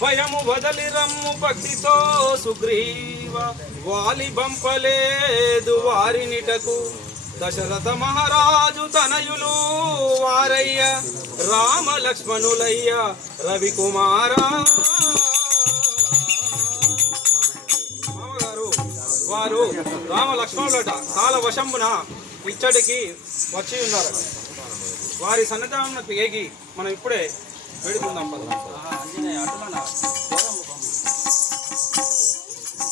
భయము వదలి రమ్ము భక్తితో సుగ్రీవ వాలి బంపలేదు వారినిటకు దశరథ మహారాజు తనయులు వారయ్య రామ లక్ష్మణులయ్య రవికుమారా వారు రామ లక్ష్మణులట కాల వశంబున ఇచ్చడికి వచ్చి ఉన్నారు. వారి సన్నిధానకు ఏగి మనం ఇప్పుడే వేడుకుందాం.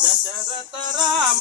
దశరథ రామ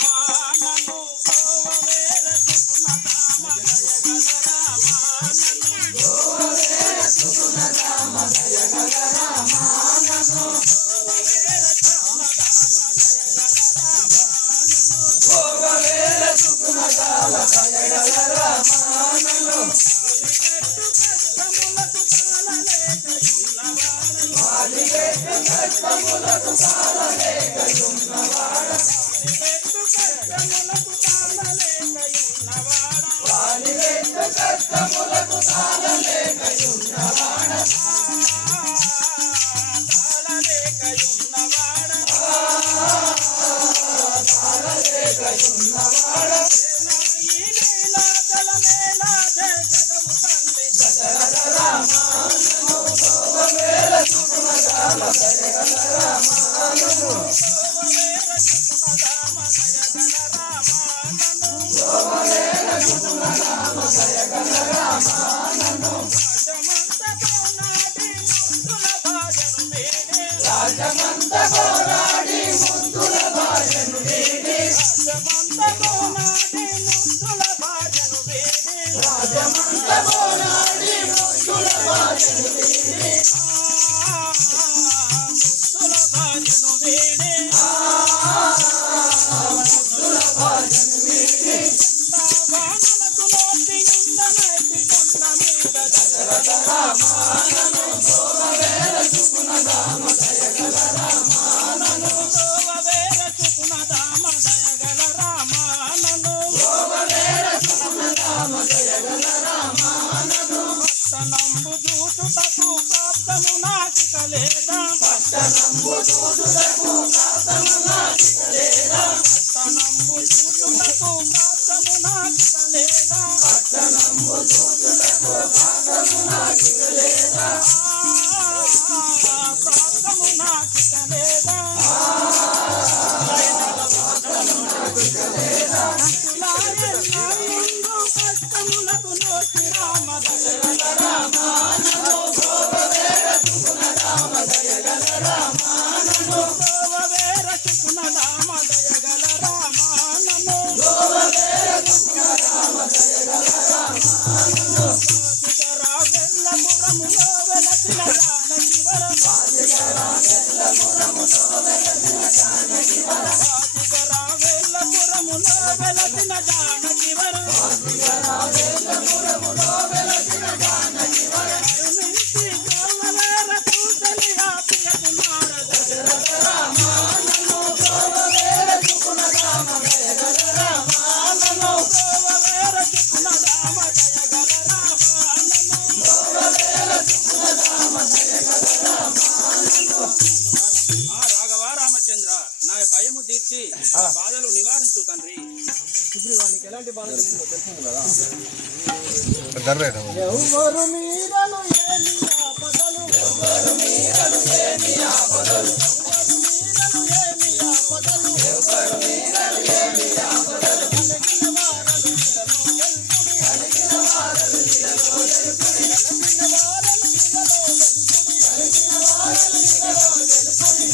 బాధలు నివారించు తండ్రి. ఇప్పుడు వానికి ఎలాంటి బాధలు తెలుసు కదా. ఎవరు మీరలు ఏమి ఆపదలు, ఎవరు మీరలు ఏమి ఆపదలు, ఎవరు మీరలు ఏమి ఆపదలు, ఎవరు మీరలు ఏమి ఆపదలు, అలిగిన వారలు నిలలో వెల్పుడి, అలిగిన వారలు నిలలో వెల్పుడి, అలిగిన వారలు నిలలో వెల్పుడి, అలిగిన వారలు నిలలో వెల్పుడి,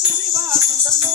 పురివాసుడను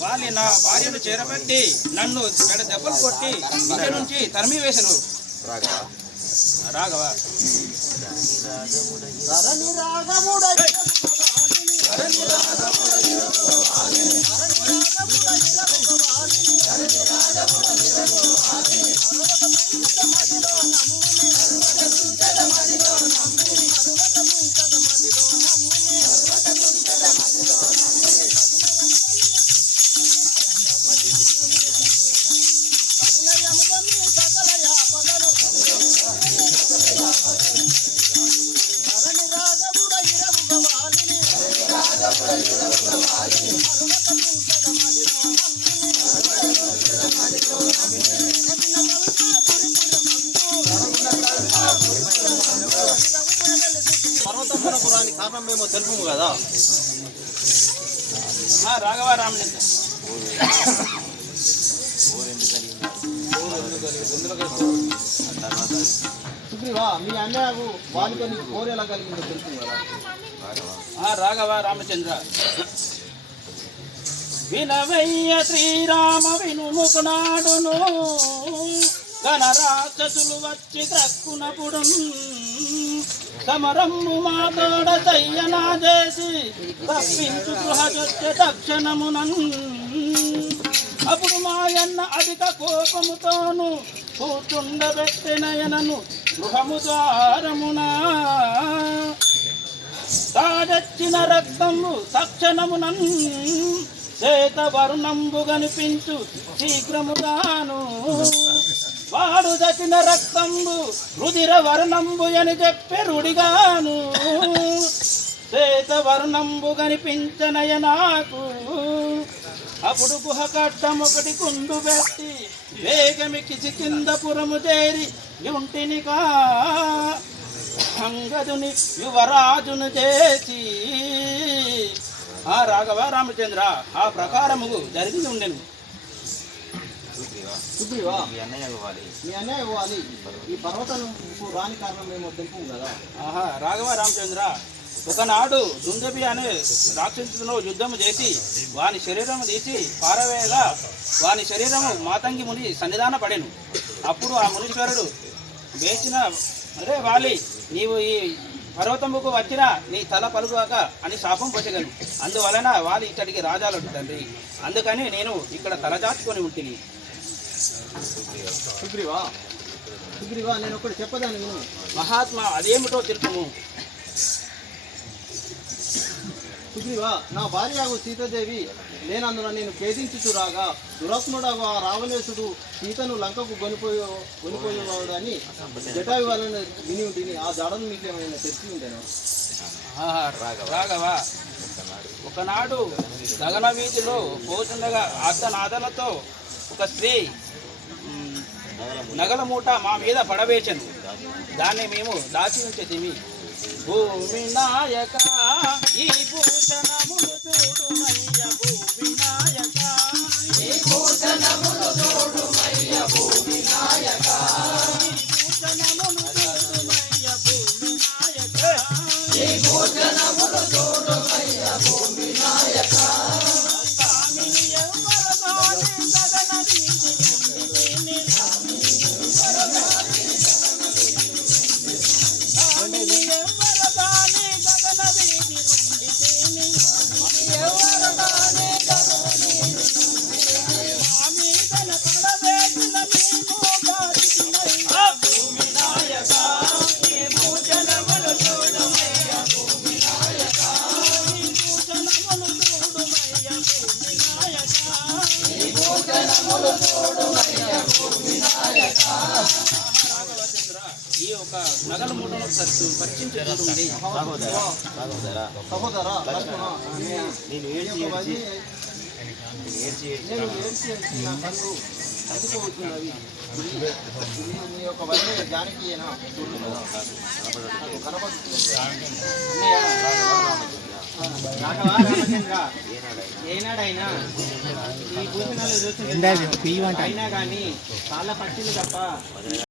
వాళ్ళని నా భార్యను చేరబెట్టి నన్ను మెడ దెబ్బలు కొట్టి ఇంటి నుంచి తరిమి వేసను. రాఘవ పర్వతపురానికి కారణం మేము తెలుపు కదా. రాఘవ రామచంద్ర సుగ్రీవా, మీ అన్నయ్యకు వానితో కోరి ఎలా కలిగిందో తెలుసు కదా. రాఘవ రామచంద్ర వినవయ్య శ్రీరామ వినుముకునాడును గణరాక్షసులు వచ్చి త్రక్కునప్పుడు సమరమ్ము మాతోడ సయ్యనా చేసి తప్పించు గృహచొచ్చే తక్షణమునన్ అప్పుడు మాయన్న అధిక కోపముతోను కూర్చుండబెట్టినయనను గృహము ద్వారమునా తాడెచ్చిన రక్తము తక్షణమునన్ చేత వరుణంబు కనిపించు శీఘ్రముగాను వాడు దచిన రక్తంబు రుదిర వర్ణంబు అని చెప్పి రుడిగాను చేత వర్ణంబు కనిపించనయ నాకు అప్పుడు గుహ కట్టం ఒకటి కుండు పెట్టి వేగమికిసి కింద పురము చేరి యుంటినికా అంగదుని యువరాజును చేసి రాఘవ రామచంద్ర ఆ ప్రకారము జరిగి ఉండెను. సుగ్రీవా, మీ అన్నయ్య ఇవ్వాలి. ఈ పర్వతం రాని కారణం మేము తెలుపు కదా. రాఘవ రామచంద్ర ఒకనాడు దుందబి అనే రాక్షసుతో యుద్ధము చేసి వాని శరీరము తీసి పారవేయగా వాని శరీరము మాతంగి ముని సన్నిధాన పడెను. అప్పుడు ఆ మునీశ్వరుడు వేసిన అరే వాలి, నీవు ఈ పర్వతముకు వచ్చిన నీ తల పలుకుగాక అని శాపం పొచ్చగలను. అందువలన వాలి ఇక్కడికి రాజాలడు తండ్రి. అందుకని నేను ఇక్కడ తలదాచుకొని ఉంటుంది. సుగ్రీవా, సుగ్రీవా, నేను ఒకటి చెప్పదాను విను. మహాత్మా, అదేమిటో తెలుపుము. సుగ్రీవా, నా భార్యకు సీతాదేవి లేనందున నేను ఛేదించుచు రాగా దురాత్ముడగు ఆ రావణేశుడు సీతను లంకకు కొనిపోయేవాడు అని జటాయు వాళ్ళని విని ఉంటుంది. ఆ జాడను మీకు ఏమైనా తెలిసి ఉంటాను. రాఘవ, ఒకనాడు గగన వీధిలో పోతుండగా అర్ధనాదలతో ఒక స్త్రీ నగల మూట మా మీద పడవేచను. దాన్ని మేము దాచి ఉంచేది. భూమి నాయక ఈ భూషణములు చూడుమయ్య, భూమి నాయక ఈ భూషణములు చూడుమయ్య, భూమి నాయక ఈ భూషణములు చూడుమయ్య, భూమి నాయక ఈ భూషణములు చూడుమయ్య, భూమి నాయక. స్వామిని ఎవరగాని గగన వీధి నుండి ఈ ఒక నగల మూటను పరిచించుకుంటుంది. సహోదరా లక్ష్మణ, నేను ఏడ్చి నా కళ్ళు అందుకోవచ్చున్నవి. నీ యొక్క వల్లే జానకి కనపడుతుంది. ఏనాడైనా ఈ భూమిలో చూసి అయినా కానీ కాళ్ళ పట్టిలు తప్ప